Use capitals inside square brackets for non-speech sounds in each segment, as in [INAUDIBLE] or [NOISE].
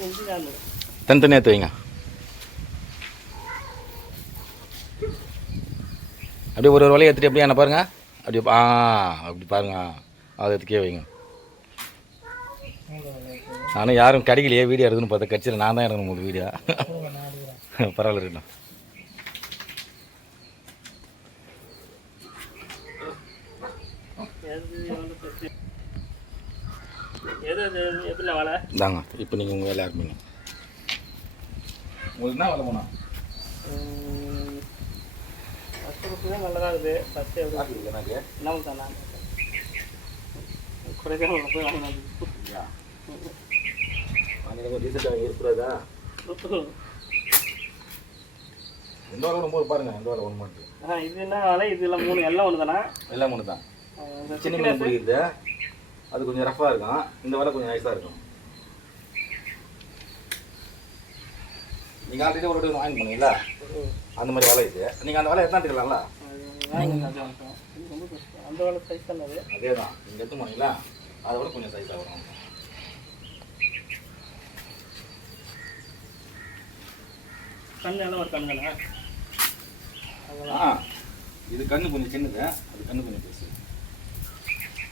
தனித்தனியாக எடுத்து வைங்க அப்படியே ஒரு ஒரு வலையை எடுத்துட்டு அப்படியே என்ன பாருங்க அப்படியே ஆ அப்படி பாருங்க அதை எடுத்துக்கே வைங்க ஆனால் யாரும் கிடைக்கலையே வீடியோ எடுக்கணும்னு பார்த்தா கட்சியில் நான் தான் எடுக்கணும் உங்களுக்கு வீடியோ பரவாயில்ல இருக்கட்டும் எது எப்படி வலை இந்தாங்க இப்போ நீங்கள் உங்கள் வேலை ஆரம்பிங்க. உங்களுக்கு என்ன வேலை போனா? ஃபஸ்ட்டு தான் நல்லதாக இருக்குது. ஃபஸ்ட்டு எப்படி எனக்கு? என்ன தான் உள்ள போய் வாங்கினாங்க ரீசெண்டாக இருக்கிறதா எந்த வேலை ரொம்ப பாருங்க எந்த வேலை ஒன்று மட்டும் ஆ இது என்ன வலை? இது எல்லாம் மூணு எல்லாம் ஒன்று தானே? எல்லாம் ஒன்று தான் சின்ன மீன் பிடிக்கிறது. அது கொஞ்சம் ரஃப்பாக இருக்கும். இந்த வேலை கொஞ்சம் நைஸாக இருக்கும். நீங்கள் ஆல்ரெடி ஒரு வாங்கி பண்ணீங்களா அந்த மாதிரி வலை இது. நீங்கள் அந்த வலை எத்தனை எடுக்கலாம்ல அந்த வலை சைஸ் தான் அது தான் நீங்கள் எடுத்து போனீங்களா அதை விட கொஞ்சம் சைஸாக வரும். கண்ணு எல்லாம் ஒரு கண்ணு ஆ. இது கண்ணு கொஞ்சம் சின்னது. அது கண்ணு கொஞ்சம் பெருசு சரி கோயில் போட்டு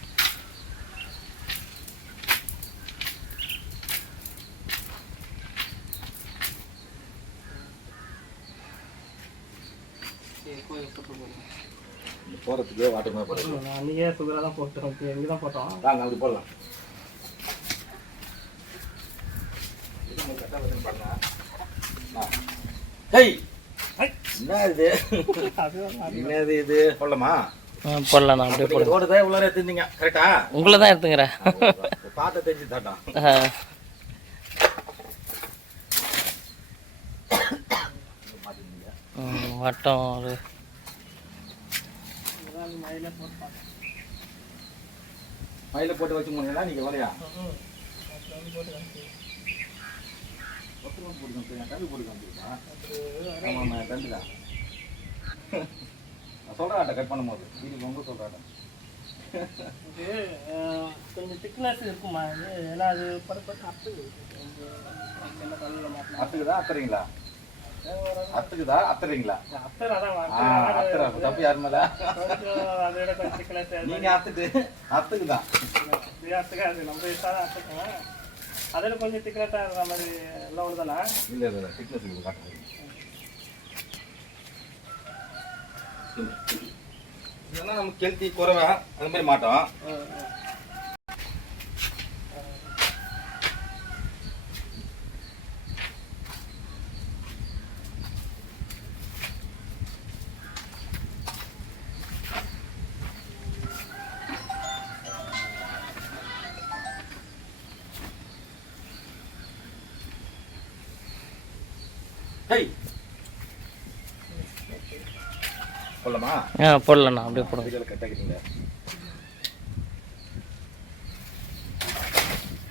போடுங்க இந்த போகிறதுக்கு போடுறது நான் அன்றைக்கே சுகராக தான் போட்டோம் எங்கே தான் போட்டோம்? வாங்க அப்படி போடலாம். என்னது? இது? போடலாமா? போடலாம் நான் அப்ப நீங்க ரோடு தான் உள்ளார எடுத்துருந்தீங்க கரெக்டா உங்களை தான் எடுத்துங்கிறேன் பார்த்து தெரிஞ்சு தாட்டம் வட்டம் ஒரு மயில போட்டு வச்சு போனீங்களா நீங்க வலையா சொல்கிறேன் கட் பண்ணும்போது வீட்டுக்கு ரொம்ப அஹ், கொஞ்சம் திக்னஸ் இருக்குமா இது ஏன்னா அது படுப்பட்டு அத்துக்குதா அத்துறீங்களா அத்துக்குதா? அத்துறீங்களா? அத்துறா தப்பு யார் மேல அதை நீங்க அத்துட்டு அத்துக்குதான் அது அதில் கொஞ்சம் திக்னஸாக இருக்கிற மாதிரி எல்லாம் ஒன்று தானே இல்ல இல்ல. திக்னஸ் காட்டுறீங்க இதெல்லாம் நமக்கு கெல்த்தி குறைவா அந்த மாதிரி மாட்டோம். ஹேய். போடலாமா? ஆ போடலண்ணா அப்படியே போடுங்க கட் ஆகிட்டீங்க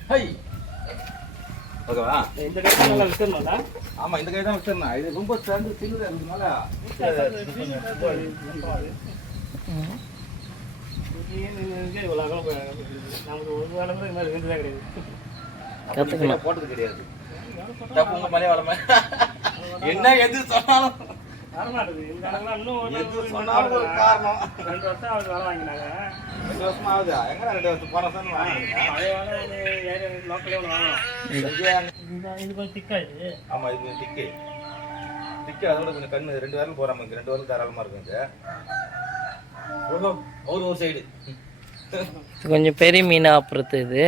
ஹேய். ஓகேவா? இந்த கட்சி நல்லா ஆமா இந்த கை தான் வச்சிருந்தேன் இது ரொம்ப சேர்ந்து சின்னதா கிடையாது கத்துக்கலாம் போட்டது கிடையாது. தப்பு உங்க மலைய வளமை என்ன எது சொன்னாலும் ஆமா இது திக்கு திக்கு அதோட கொஞ்சம் கண்ணு ரெண்டு வாரம் போறாம ரெண்டு வாரம் தாராளமா ஒரு ஒரு ஒரு சைடு கொஞ்சம் பெரிய மீனாக அப்புறத்து இது.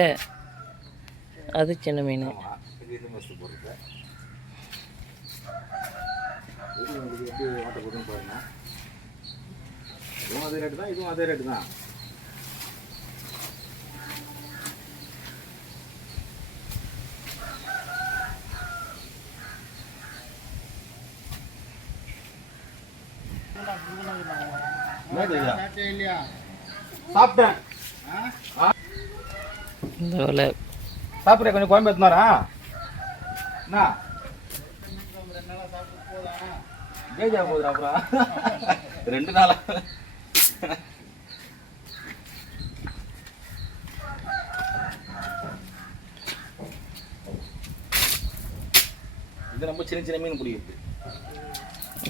அது சின்ன மீன். இது உங்களுக்கு எப்படி வாட்டர் போட்டுன்னு பாருங்க. இதுவும் அதே ரேட்டு தான் இதுவும் அதே ரேட்டு தான். சாப்பிட்டேன். சாப்பிட்ற கொஞ்சம் குழம்பு எடுத்துனாரா என்ன? கேஜா போகுதுடா அப்புறம் ரெண்டு நாளா. இது நம்ம சின்ன சின்ன மீன் பிடிக்கிறது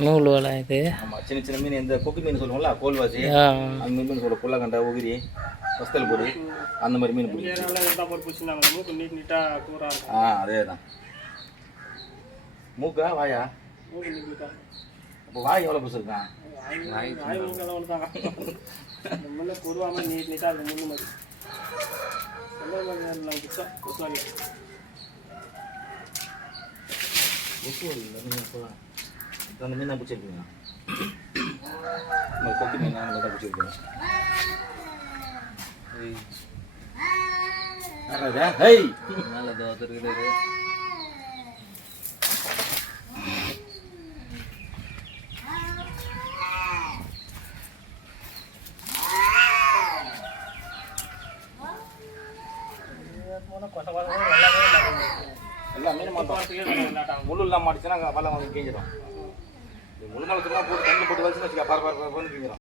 நூல் வலை இது? ஆமாம் சின்ன சின்ன மீன். இந்த கொக்கு மீன் சொல்லுவோம்ல கோல்வாசி. அந்த மீன் சொல்ல புள்ளகண்டா உகிரி வஸ்தல் பொடி அந்த மாதிரி மீன் பிடிக்கும் ஆ அதே தான் மூக்கா வாயா? மூக்கு அப்போ வாய் எவ்வளோ பெருசு இருக்கான் இந்த முன்ன பொதுவாக நீட் நீட்டாக இருக்கும் முன்னு மாதிரி இப்போ அந்த மீன் தான் பிடிச்சிருக்கீங்க கொக்கு மீன் தான் தான் பிடிச்சிருக்கோம் ஹேய் நல்ல தோசை இருக்குது போனால் கொட்டை கொட்டை எல்லாமே எல்லாம் மீன் மாட்டோம் விளையாட்டாங்க மாட்டுச்சுன்னா அங்கே வலை வந்து கிஞ்சிடும் போட்டு தண்ணி போட்டு வச்சுன்னு வச்சுக்க பர பர பரன்னு கிஞ்சிடும்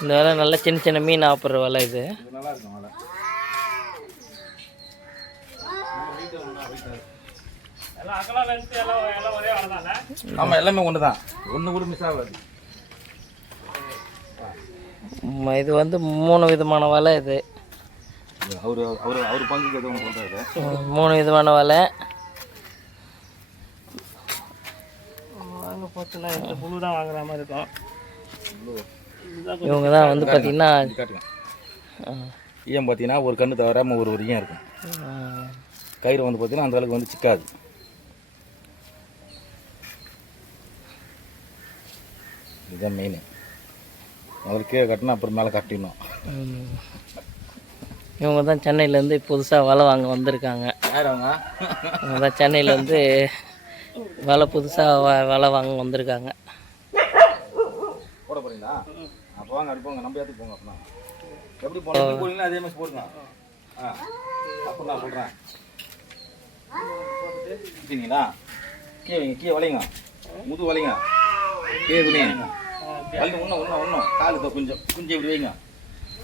இந்த வலை நல்ல சின்ன சின்ன மீன் ஆப்பிட்ற வலை இது. நல்லா இருக்கும் வலை. எல்லாம் ஆமாம் ஒன்று தான் ஒன்று கூட மிஸ் ஆகாது. ம், இது வந்து மூணு விதமான வலை இது. அவர் அவர் அவர் பங்குக்கு எதுவும் ஒன்று பண்ணுறாரு ம், மூணு விதமான வலை வாங்க போச்சுன்னா இந்த புழு தான் வாங்குற மாதிரி இருக்கும். இவங்க தான் வந்து பார்த்திங்கன்னா ஈயம் பார்த்தீங்கன்னா ஒரு கண்ணு தவறாமல் ஒரு ஒரு ஈயம் இருக்கும். கயிறு வந்து பார்த்தீங்கன்னா அந்த அளவுக்கு வந்து சிக்காது. இதுதான் மெயின் முதல்ல கீழே கட்டினா அப்புறம் மேலே கட்டிடணும். இவங்க தான் சென்னையிலேருந்து புதுசாக வலை வாங்க வந்திருக்காங்க. யார் அவங்க? இவங்க தான் சென்னையிலேருந்து வலை புதுசாக வ வலை வாங்க வந்திருக்காங்க. போட போறீங்களா? அப்போ வாங்க அப்படி போங்க. நம்ம இடத்துக்கு போங்க அப்படின்னா எப்படி போறீங்களோ அதே மாதிரி போடுங்க. ஆ. அப்போ நான் சொல்கிறேன் கீழே வைங்க கீழே வளைங்க. முது வளைங்க. கீழே குனிங்க வலி இன்னும் இன்னும் இன்னும் காலு கொஞ்சம் கொஞ்சம் இப்படி வைங்க.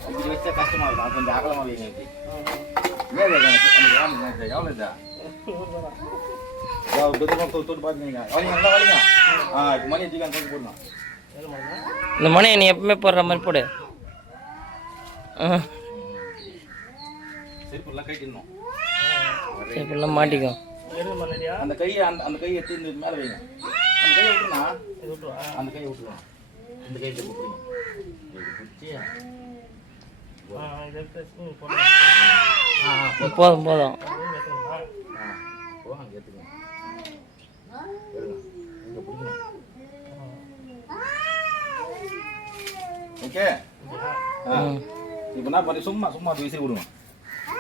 இப்படி வச்சா கஷ்டமாக இருக்கும். கொஞ்சம் அகலமாக வைங்க இப்படி. ஏன். எவ்வளோ இதா? இந்த மணியை நீ எப்பவுமே போடுற மாதிரி போடு. செருப்புலாம் மாட்டிக்கும். அந்த கையை அந்த அந்த கையை எடுத்து இந்த மேலே வைங்க. அந்த கையை விட்டுருண்ணா அந்த கையை விட்டுருவோம் இந்த கையை போ போதும். போதும் எடுத்துக்கலாம் ஆ போ அங்கே எடுத்துக்கோங்க எடுங்க இங்கே பிடிக்கணும் ஓகே. இப்போ என்ன பண்ணி சும்மா சும்மா விசிறி விடுங்க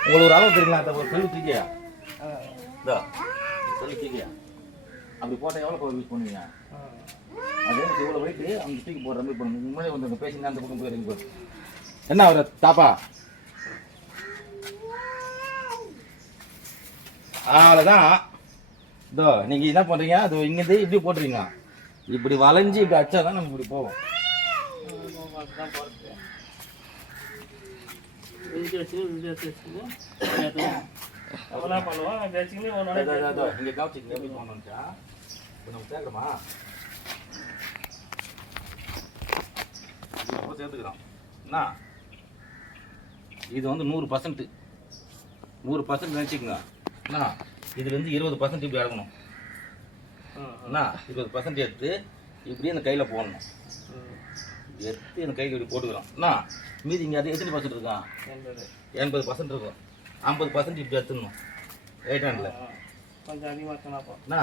உங்களுக்கு ஒரு அளவு தெரியுங்களா அந்த ஒரு சொல்லி தூக்கியா? இதோ சொல்லி தூக்கியா? அப்படி போட்டால் எவ்வளோ யூஸ் பண்ணுவீங்க? அதே இவ்வளோ வெயிட்டு அந்த தூக்கி போடுற மாதிரி பண்ணுங்க முன்னாடி வந்து பேசி அந்த பக்கம் போயிருங்க. என்ன அவர் தாப்பா? அவ்வளோதான் இதோ நீங்கள் என்ன பண்ணுறீங்க அது இங்கேருந்து இப்படி போட்டுறீங்க இப்படி வளைஞ்சு இப்படி அடிச்சா தான் நம்ம இப்படி போவோம் இங்கே காமிச்சிங்க எப்படி போகணும்ச்சா இப்போ நம்ம சேர்க்குறோமா சேர்த்துக்கிறோம் என்ன இது வந்து நூறு பர்சன்ட் நூறு பர்சன்ட் நினச்சிக்கோங்க என்ன இதுலேருந்து இருபது பர்சன்ட் இப்படி இறங்கணும் என்ன இருபது பர்சன்ட் எடுத்து இப்படியே இந்த கையில் போடணும். இப்படி எடுத்து இந்த கையில் இப்படி போட்டுக்கிறோம். என்ன மீதி இங்கே அது எத்தனை பர்சன்ட் இருக்கான் எண்பது. பர்சன்ட் இருக்கும். ஐம்பது பர்சன்ட் இப்படி எடுத்துடணும். ரைட் ஹேண்டில் கொஞ்சம் அதிகமாக என்ன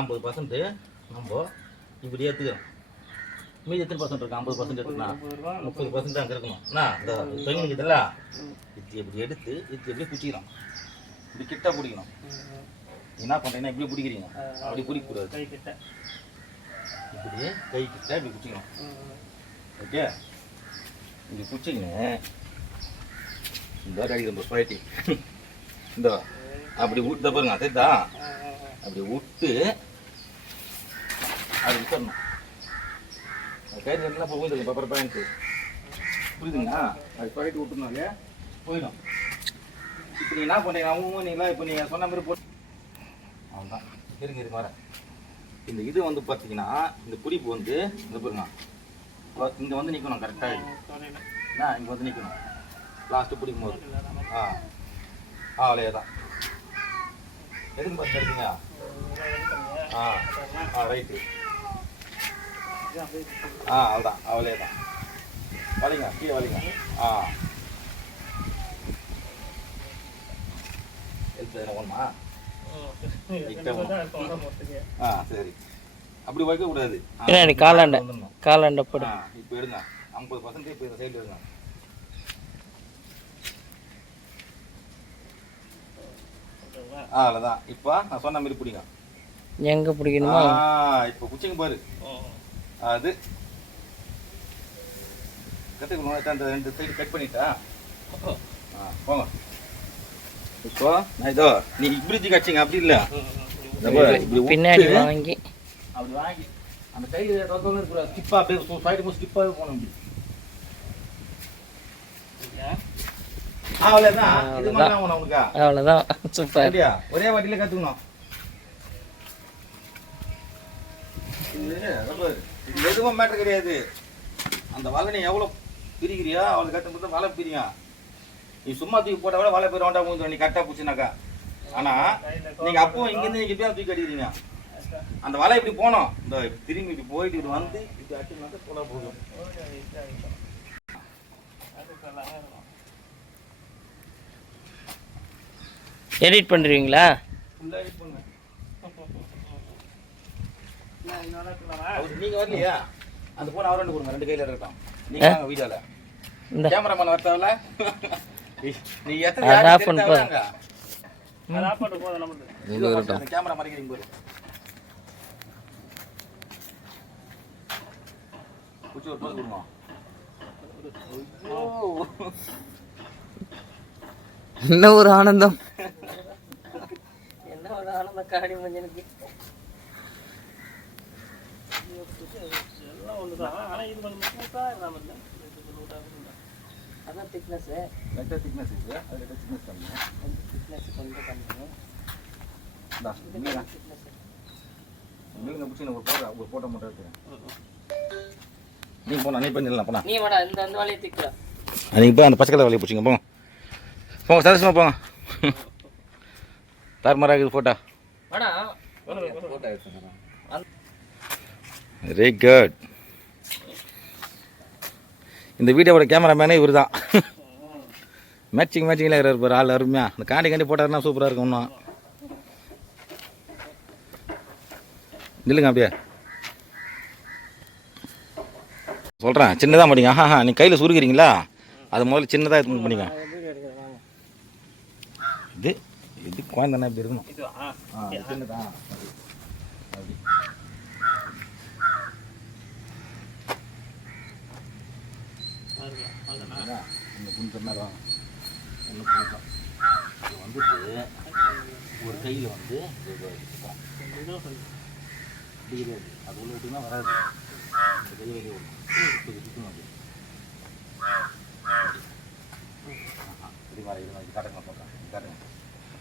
ஐம்பது பர்சன்ட்டு நம்ம இப்படி ஏற்றுக்கிறோம் மீதி எத்தனை பர்சன்ட் இருக்கு? ஐம்பது பர்சன்ட் எடுத்துக்கலாம் முப்பது பர்சன்ட் அங்கே இருக்கணும். என்ன இந்த தொங்கி நிற்குதுல்ல இது இப்படி எடுத்து இது எப்படி பிடிச்சிக்கிறோம் இப்படி கிட்ட பிடிக்கணும். என்ன பண்ணுறீங்கன்னா இப்படி பிடிக்கிறீங்க. அப்படி பிடிக்கக்கூடாது. கை கிட்ட இப்படி கை கிட்ட இப்படி பிடிச்சிக்கணும். ஓகே? இப்படி பிடிச்சிங்க இந்த கடிக்கிற நம்ம இந்த அப்படி விட்டு பாருங்க அதுதா அப்படி விட்டு அது விட்டுறணும். அது நல்லா எல்லாம் போய் பப்பர் புரியுதுங்களா? அது சொயட்டி விட்டுனாலே போயிடும். இப்போ நீங்கள் என்ன பண்ணுறீங்க அவங்க நீங்களா? இப்போ நீங்கள் சொன்ன மாதிரி போட்டு அவ்வளோதான் இருங்க இருங்க வரேன் இந்த இது வந்து பார்த்தீங்கன்னா இந்த பிடிப்பு வந்து இந்த பாருங்க. இங்கே வந்து நிற்கணும் கரெக்டாக என்ன? இங்கே வந்து நிற்கணும் லாஸ்ட்டு பிடிக்கும் போது. ஆ. ஆ அவ்வளோ தான் எதுக்கு பார்த்து எடுத்தீங்க? ஆ ஆ ரைட்டு ஆ அவ்வளோதான் அவ்வளோ தான் வலிங்க கீழே வலிங்க. ஆ. ஒன்றுமா ஆ சரி. அப்படி வைக்க கூடாது. ஆ, பின்னாடி காலாண்ட. காலாண்ட போடு. ஆ இப்போ எடுங்க. ஐம்பது பர்சன்ட் இப்போ இந்த சைடில் எடுங்க. ஆ அவ்வளோதான் இப்போ நான் சொன்ன மாதிரி பிடிங்க. எங்கே பிடிக்கணுமோ? ஆ இப்போ குச்சிங்க பாரு. அது. கற்றுக்கணும் அந்த ரெண்டு சைடு கட் பண்ணிட்டா? ஆ போங்க. இப்போ நான் இதோ நீ இப்படி கட்சிங்க அப்படி இல்லை பின்னாடி வாங்கி அப்படி வாங்கி அந்த கையில் தொந்தரவு இருக்கிற ஸ்கிப்பாக அப்படியே சைடு ஸ்கிப்பாகவே போகணும் இப்படி அவ்வளோதான் சூப்பர் ஒரே வாட்டில கற்றுக்கணும் எதுவும் மேட்டர் கிடையாது அந்த வலை நீ எவ்வளோ பிரிக்கிறியோ அவளை கட்டு மட்டும் வலை பிரியும் நீ சும்மா தூக்கி போட்ட விட வலை போய் வேண்டாம் உங்களுக்கு நீ கரெக்டாக பிடிச்சினாக்கா ஆனால் நீங்கள் அப்பவும் இங்கேருந்து நீங்கள் இப்படியா தூக்கி அடிக்கிறீங்க? அந்த வலை இப்படி போனோம். இந்த திரும்பி இப்படி போயிட்டு இப்படி வந்து இப்படி அடிச்சுனாக்கா போல போதும். எடிட் பண்ணுறீங்களா ஃபுல்லாக எடிட் பண்ணுங்க [LAUGHS] நீங்கள் வரலையா? அந்த ஃபோன் அவர் ரெண்டு கொடுங்க. ரெண்டு கையில் இருக்கட்டும். நீங்கள் வீடியோவில் இந்த கேமராமேன் வரத்தாவில [LAUGHS] நீ எத்தனை அதை பண்ணு கேமரா மறைக்கிறீங்க பாரு குச்சி ஒரு போது கொடுமா என்ன ஒரு ஆனந்தம் என்ன ஒரு ஆனந்தம் காடி மஞ்சனுக்கு எல்லாம் ஒண்ணுதான் ஆனா இது கொஞ்சம் முக்கியமா அதான் திக்னஸ் லைட்டாக திக்னஸ் இருக்குது அது லைட்டாக திக்னஸ் கம்மி திக்னஸ் கொஞ்சம் கம்மி நீங்க பிடிச்சி ஒரு போட்டோ மட்டும் எடுத்துக்கிறேன் நீ போனா நீ போய் நில்லாம் போனா நீ வாடா இந்த அந்த வேலையை போய் அந்த பச்சை கலர் வேலையை பிடிச்சிங்க போங்க போங்க சதீஷமா போங்க தார்மாராக இருக்குது போட்டோ வாடா வெரி குட் இந்த வீடியோவோட கேமராமேனே இவர் தான் மேட்சிங் மேட்சிங்கில் இருக்கிறார் பாரு ஆள் அருமையா. அந்த காண்டி காண்டி போட்டாருன்னா சூப்பராக இருக்கும் இன்னும். நில்லுங்க அப்படியே. சொல்கிறேன் சின்னதாக மாட்டீங்க ஆஹா நீ கையில் சுருக்கிறீங்களா? அது முதல்ல சின்னதாக எடுத்து பண்ணிங்க இது இது குழந்தைன்னா இப்படி இருக்கணும் இதுவா ஆ இது சின்னதா அப்படி. அப்படி பாருங்க வாங்கண்ணா சரிங்களா? இந்த குண்டு ஒன்று கொடுக்கலாம் இது வந்துட்டு ஒரு கையில் வந்து இது கிடையாது. அது உள்ள விட்டுனா வராது. இந்த கை வெளியே வரும் இப்படி சுற்றணும் அது ஆஹா, இப்படி இது மாதிரி காட்டுங்க பார்க்கலாம் காட்டுங்க.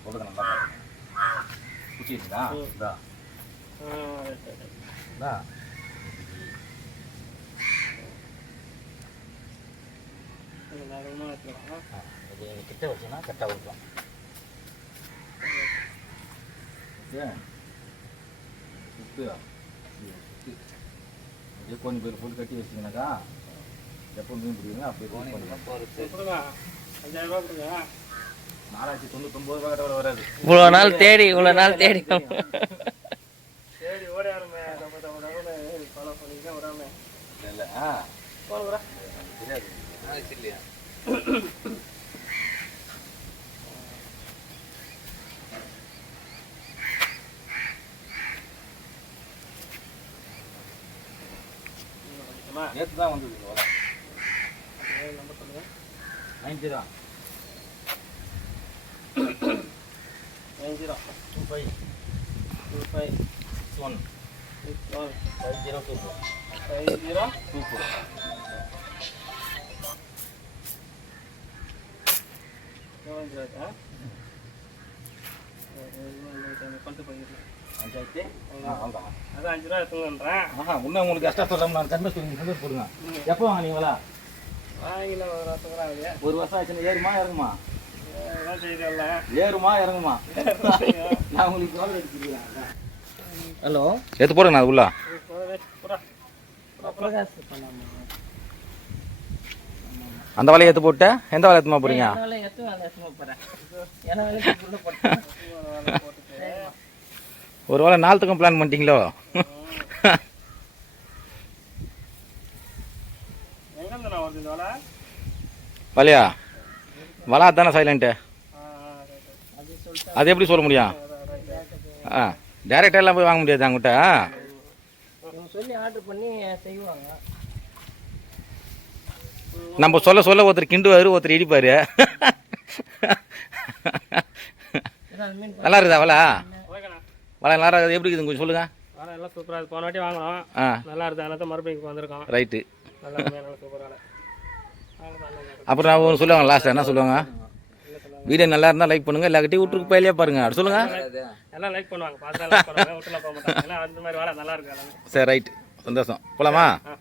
சொல்லுங்க நல்லா காட்டுங்க குச்சிங்களா இதா ஆ ரைட் ரைட் இதா கிட்ட வச்சீங்கன்னா கரெக்டாக சுத்து அப்படியே கோணி பேர் போட்டு கட்டி வச்சிங்கனாக்கா எப்போ மீன் பிடிக்குங்க அப்படியே கொடுங்க. நாலாயிரத்தி தொண்ணூத்தொம்பது ரூபா கிட்ட வர வராது. இவ்வளோ நாள் தேடி இவ்வளோ நாள் தேடி. சரி ஓடி ஆரம்பி நம்ம நம்ம நம்ம ஃபாலோ பண்ணிக்க வராம இல்லை இல்லை. ஆ தெரியாது. இல்லையா? நேற்று தான் வந்தது நம்பர் சொல்லுங்க நைன்ட்டி தான் nine zero two five two five six one six one five zero two four five zero two four அதான் அஞ்சு ரூபா எடுத்துங்கன்றேன் ஆஹா இன்னும் உங்களுக்கு எக்ஸ்ட்ரா சொல்கிறோம் நான் கன்வெஸ்ட் கன்வெஸ்ட் போடுங்க எப்போ வாங்கினீங்களா வாங்கின ஒரு வருஷம் கூட ஆகுது ஒரு வருஷம் ஆச்சுன்னா ஏறுமா இறங்குமா அதான் செய்தி ஏறுமா இறங்குமா நான் உங்களுக்கு எவ்வளோ எடுத்துக்கிறேன் ஹலோ எடுத்து போடுங்க அது உள்ள. புறா பிரகாஷ் பண்ணாமா அந்த வலையை எடுத்து போட்டு எந்த வலை எடுத்துமா வேலை வேலை போட்டுட்டு. ஒரு வேளை நாலுத்துக்கும் பிளான் பண்ணிட்டீங்களோ? வேலை? வலையா? வலா தானே சைலண்ட்டு அது எப்படி சொல்ல முடியும்? ஆ டேரெக்டாக எல்லாம் போய் வாங்க முடியாது அவங்ககிட்ட சொல்லி ஆர்டர் பண்ணி செய்வாங்க. நம்ம சொல்ல சொல்ல ஒருத்தர் கிண்டுவார் ஒருத்தர் இடிப்பார். நல்லா இருக்குதா வலை? வலை நல்லா இருக்குது. எப்படி இருக்குது கொஞ்சம் சொல்லுங்கள் எல்லாம் சூப்பராக இருக்குது போன வாட்டி வாங்கினோம். ஆ. நல்லா இருக்குது அதனால தான் மறுபடியும் வந்திருக்கோம். ரைட்டு. அப்புறம் நான் ஒன்று சொல்லுவாங்க லாஸ்ட்டாக என்ன சொல்லுவாங்க? வீடியோ நல்லா இருந்தால் லைக் பண்ணுங்கள் இல்லாட்டி விட்டுருக்கு போயிலே பாருங்க. அப்படி சொல்லுங்கள் எல்லாம் லைக் பண்ணுவாங்க. பார்த்தா லைக் பண்ணுவாங்க. விட்டுலாம் போக மாட்டாங்க. அந்த மாதிரி வேலை நல்லா இருக்கு. சரி ரைட் சந்தோஷம். போலாமா? ஆ.